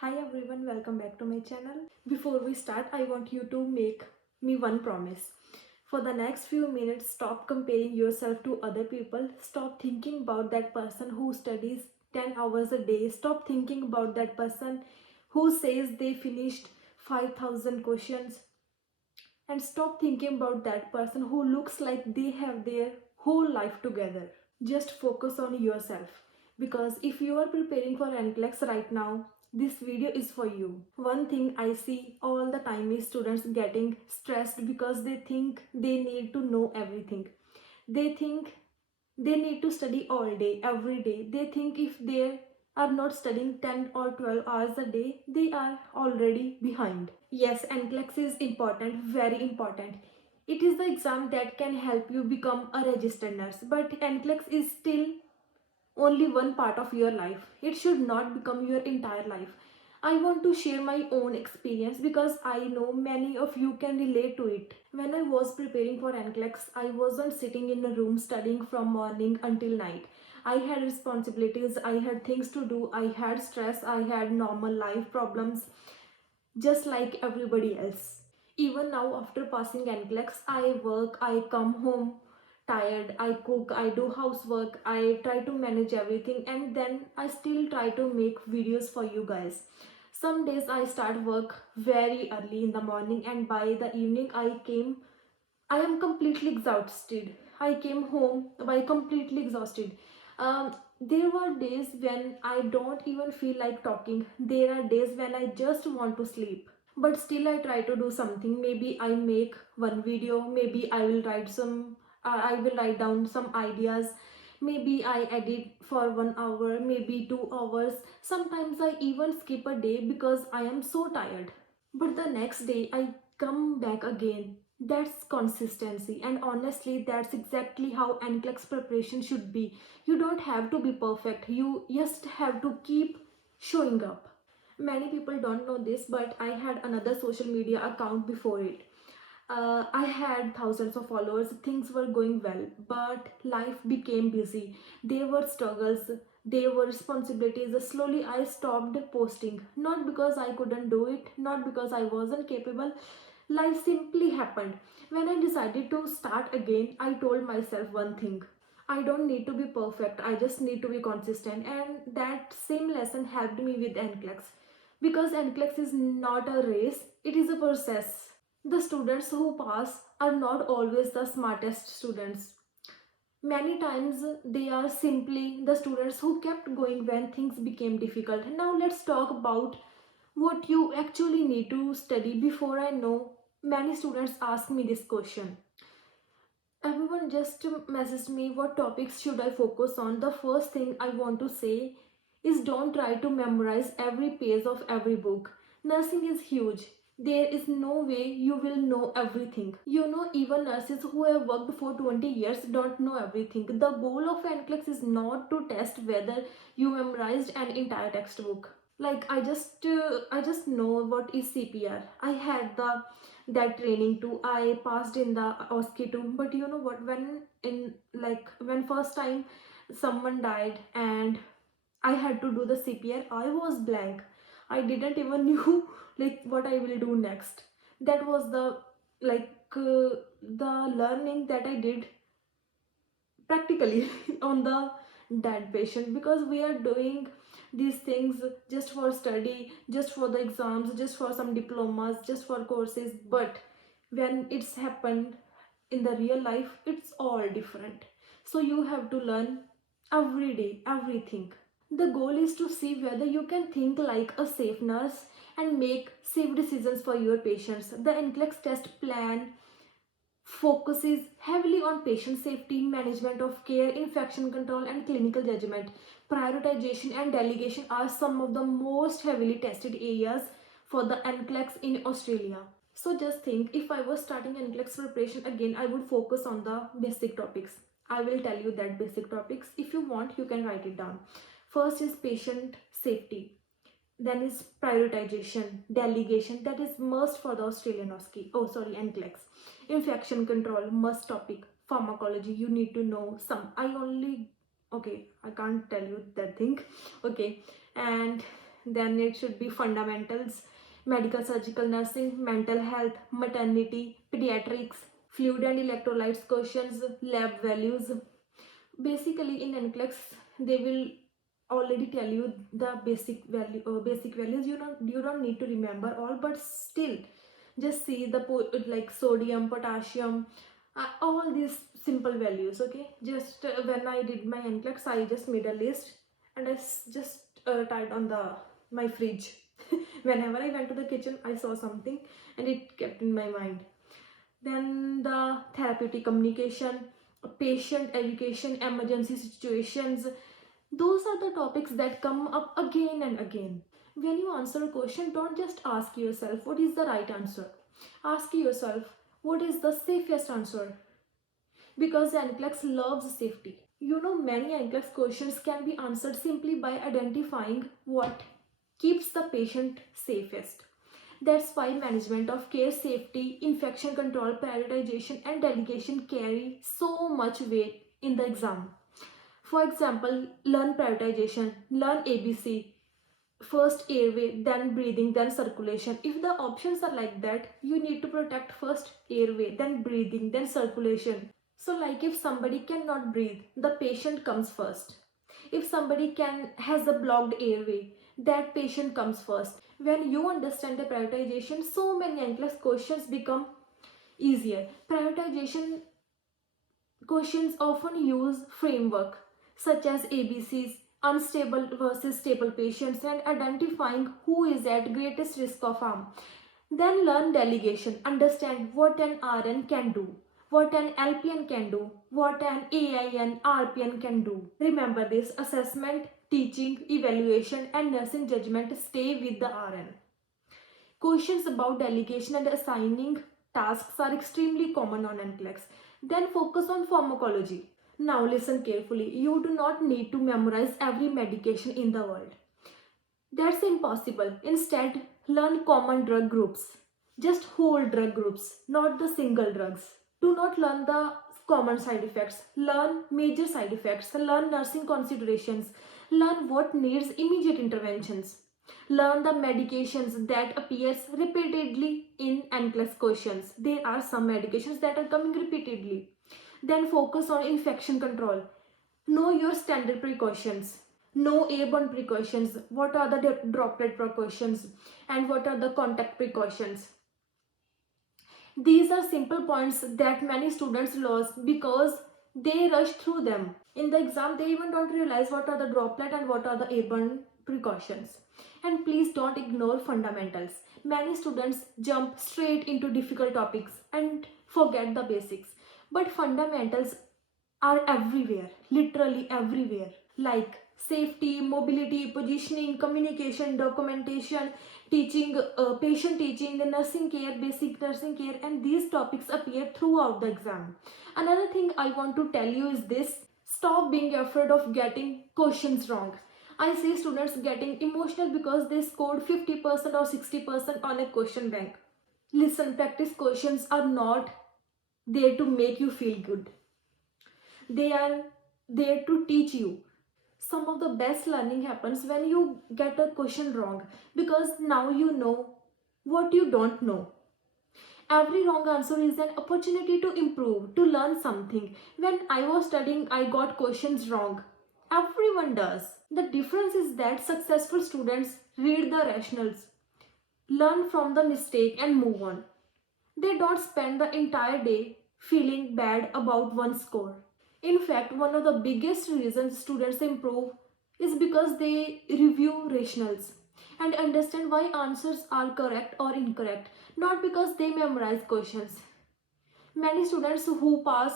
Hi everyone, welcome back to my channel. Before we start, I want you to make me one promise. For the next few minutes, stop comparing yourself to other people. Stop thinking about that person who studies 10 hours a day. Stop thinking about that person who says they finished 5,000 questions. And stop thinking about that person who looks like they have their whole life together. Just focus on yourself, because if you are preparing for NCLEX right now, this video is for you. One thing I see all the time is students getting stressed because they think they need to know everything. They think they need to study all day, every day. They think if they are not studying 10 or 12 hours a day, they are already behind. Yes, NCLEX is important, very important. It is the exam that can help you become a registered nurse, but NCLEX is still only one part of your life. It should not become your entire life. I want to share my own experience because I know many of you can relate to it. When I was preparing for NCLEX, I wasn't sitting in a room studying from morning until night. I had responsibilities, I had things to do, I had stress, I had normal life problems, just like everybody else. Even now, after passing NCLEX, I work, I come home tired, I cook, I do housework, I try to manage everything, and then I still try to make videos for you guys. Some days I start work very early in the morning, and by the evening I am completely exhausted. I came home by completely exhausted. There were days when I don't even feel like talking. There are days when I just want to sleep, but still I try to do something. Maybe I make one video, maybe I will write down some ideas, maybe I edit for 1 hour, maybe 2 hours. Sometimes I even skip a day because I am so tired, but the next day I come back again. That's consistency, and honestly that's exactly how NCLEX preparation should be. You don't have to be perfect, you just have to keep showing up. Many people don't know this, but I had another social media account before it. I had thousands of followers, things were going well, but life became busy. There were struggles, there were responsibilities. Slowly, I stopped posting. Not because I couldn't do it, not because I wasn't capable. Life simply happened. When I decided to start again, I told myself one thing: I don't need to be perfect, I just need to be consistent. And that same lesson helped me with NCLEX. Because NCLEX is not a race, it is a process. The students who pass are not always the smartest students. Many times they are simply the students who kept going when things became difficult. Now let's talk about what you actually need to study. Before I know, many students ask me this question. Everyone just messaged me, what topics should I focus on? The first thing I want to say is, don't try to memorize every page of every book. Nursing is huge. There is no way you will know everything. You know, even nurses who have worked for 20 years don't know everything. The goal of NCLEX is not to test whether you memorized an entire textbook. Like I just know what is CPR. I had that training too. I passed in the OSCE too. But you know what, when first time someone died and I had to do the CPR, I was blank. I didn't even knew like what I will do next. That was the learning that I did practically on the dead patient, because we are doing these things just for study, just for the exams, just for some diplomas, just for courses. But when it's happened in the real life, it's all different. So you have to learn every day, everything. The goal is to see whether you can think like a safe nurse and make safe decisions for your patients. The NCLEX test plan focuses heavily on patient safety, management of care, infection control, and clinical judgment. Prioritization and delegation are some of the most heavily tested areas for the NCLEX in Australia. So just think, if I was starting NCLEX preparation again, I would focus on the basic topics. I will tell you that basic topics. If you want, you can write it down. First is patient safety. Then is prioritization, delegation, that is must for the Australian NCLEX. Infection control, must topic. Pharmacology, you need to know some. I can't tell you that thing. Okay, and Then it should be fundamentals, medical surgical nursing, mental health, maternity, pediatrics, fluid and electrolytes questions, lab values. Basically in NCLEX they will already tell you the basic values. You don't need to remember all, but still just see the like sodium, potassium, all these simple values. Okay, just when I did my NCLEX I just made a list and just tied on the my fridge. Whenever I went to the kitchen I saw something and it kept in my mind. Then the therapeutic communication, patient education, emergency situations, those are the topics that come up again and again. When you answer a question, don't just ask yourself what is the right answer. Ask yourself what is the safest answer, because NCLEX loves safety. Many NCLEX questions can be answered simply by identifying what keeps the patient safest. That's why management of care, safety, infection control, prioritization, and delegation carry so much weight in the exam. For example, learn prioritization, learn ABC, first airway, then breathing, then circulation. If the options are like that, you need to protect first airway, then breathing, then circulation. So like if somebody cannot breathe, the patient comes first. If somebody has a blocked airway, that patient comes first. When you understand the prioritization, so many NCLEX questions become easier. Prioritization questions often use framework such as ABCs, unstable versus stable patients, and identifying who is at greatest risk of harm. Then learn delegation, understand what an RN can do, what an LPN can do, what an AIN, RPN can do. Remember this: assessment, teaching, evaluation, and nursing judgment stay with the RN. Questions about delegation and assigning tasks are extremely common on NCLEX. Then focus on pharmacology. Now listen carefully. You do not need to memorize every medication in the world. That's impossible. Instead, learn common drug groups. Just whole drug groups, not the single drugs. Do not learn the common side effects. Learn major side effects. Learn nursing considerations. Learn what needs immediate interventions. Learn the medications that appears repeatedly in NCLEX questions. There are some medications that are coming repeatedly. Then focus on infection control. Know your standard precautions. Know airborne precautions. What are the droplet precautions and what are the contact precautions? These are simple points that many students lose because they rush through them. In the exam, they even don't realize what are the droplet and what are the airborne precautions. And please don't ignore fundamentals. Many students jump straight into difficult topics and forget the basics. But fundamentals are everywhere, literally everywhere, like safety, mobility, positioning, communication, documentation, teaching, patient teaching, nursing care, basic nursing care, and these topics appear throughout the exam. Another thing I want to tell you is this: stop being afraid of getting questions wrong. I see students getting emotional because they scored 50% or 60% on a question bank. Listen, practice questions are not there to make you feel good. They are there to teach you. Some of the best learning happens when you get a question wrong, because now you know what you don't know. Every wrong answer is an opportunity to improve, to learn something. When I was studying, I got questions wrong. Everyone does. The difference is that successful students read the rationals, learn from the mistake, and move on. They don't spend the entire day feeling bad about one score. In fact, one of the biggest reasons students improve is because they review rationals and understand why answers are correct or incorrect, not because they memorize questions. Many students who pass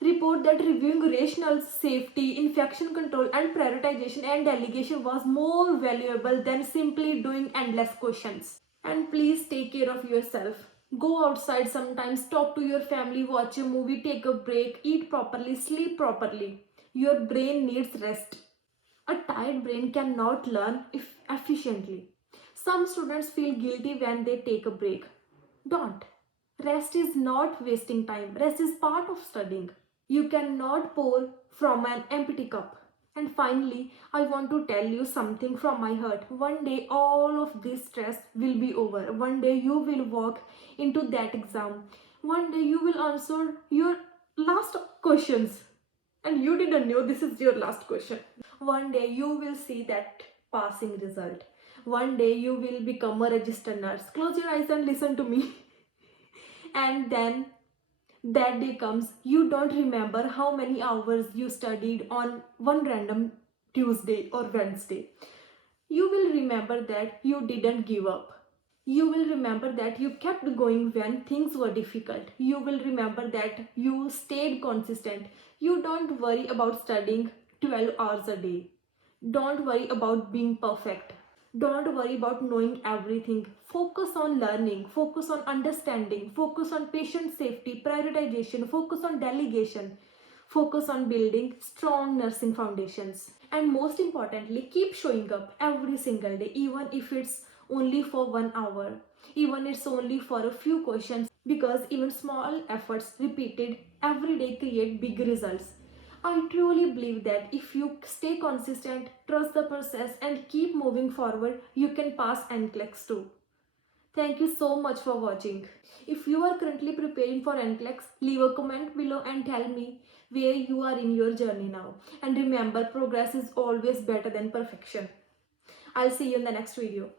report that reviewing rationals, safety, infection control, and prioritization and delegation was more valuable than simply doing endless questions. And please take care of yourself. Go outside sometimes, talk to your family, watch a movie, take a break, eat properly, sleep properly. Your brain needs rest. A tired brain cannot learn efficiently. Some students feel guilty when they take a break. Don't. Rest is not wasting time. Rest is part of studying. You cannot pour from an empty cup. And finally, I want to tell you something from my heart. One day, all of this stress will be over. One day, you will walk into that exam. One day, you will answer your last questions. And you didn't know this is your last question. One day, you will see that passing result. One day, you will become a registered nurse. Close your eyes and listen to me. And then that day comes, you don't remember how many hours you studied on one random Tuesday or Wednesday. You will remember that you didn't give up. You will remember that you kept going when things were difficult. You will remember that you stayed consistent. You don't worry about studying 12 hours a day. Don't worry about being perfect. Don't worry about knowing everything. Focus on learning, focus on understanding, focus on patient safety, prioritization, focus on delegation, focus on building strong nursing foundations. And most importantly, keep showing up every single day, even if it's only for 1 hour, even it's only for a few questions, because even small efforts repeated every day create big results. I truly believe that if you stay consistent, trust the process, and keep moving forward, you can pass NCLEX too. Thank you so much for watching. If you are currently preparing for NCLEX, leave a comment below and tell me where you are in your journey now. And remember, progress is always better than perfection. I'll see you in the next video.